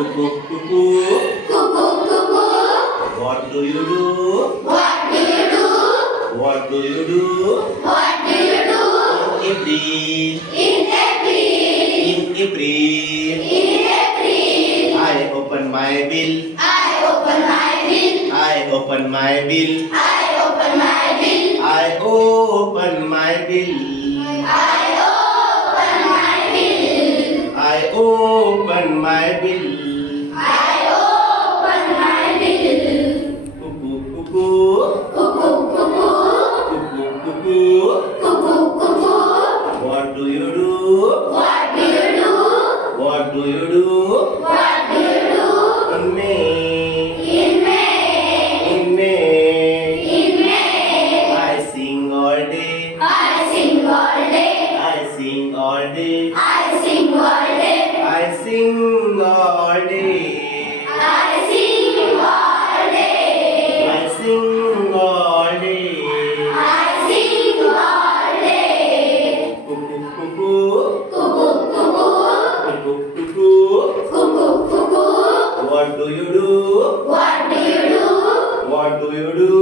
Cuckoo, cuckoo. Cuckoo, cuckoo. What do you do? What do you do? What do you do? What do you do? April. In April. In April. In April. I open my bill. I open my bill. I open my bill. I open my bill. I open my bill. I open my bill. I open my bill. I open my bill. Cuckoo, cuckoo. Cuckoo, cuckoo. Cuckoo, cuckoo. Cuckoo, cuckoo. What do you do? What do you do? What do you do? What do you do? In May. In May. In May. In May. I sing all day. I sing all day. I sing all day. I sing all day. I sing all day. I sing all day. I sing all day. I sing all day. Cuckoo, cuckoo. Cuckoo, cuckoo. Cuckoo, cuckoo. Cuckoo, cuckoo. What do you do? What do you do? What do you do?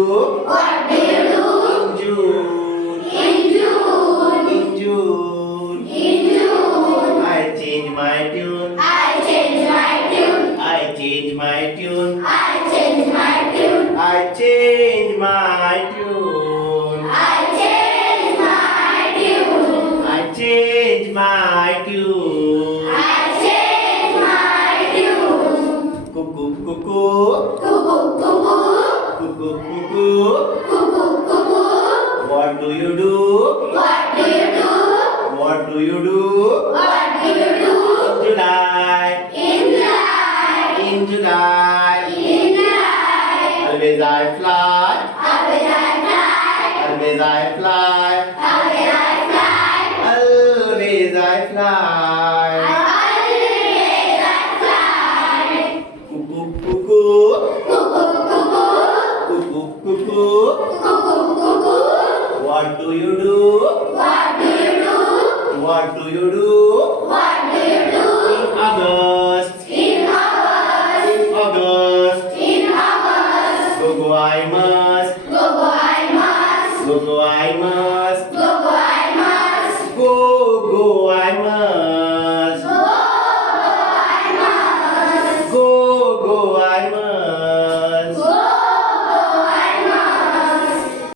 What do you do? In June. In June. In June. In June. I change my tune. I change my tune. I change my tune. I change my tune. I change my tune. I change my tune. I change my tune. I change my tune. Cuckoo, cuckoo. Cuckoo, cuckoo. Cuckoo, cuckoo. Cuckoo, cuckoo. What do you do? What do you do? What do you do? What do you do? July. In July. In July. In July. Always I fly. Always I fly. Always I fly. Always I fly. Always I fly. Always I fly. Cuckoo, cuckoo. Cuckoo, cuckoo. Cuckoo, cuckoo. Cuckoo, cuckoo. What do you do? What do you do? What do you do? What do you do? In August. In August. In August. In August. Go go I must. Go go I must. Go go I must. Go go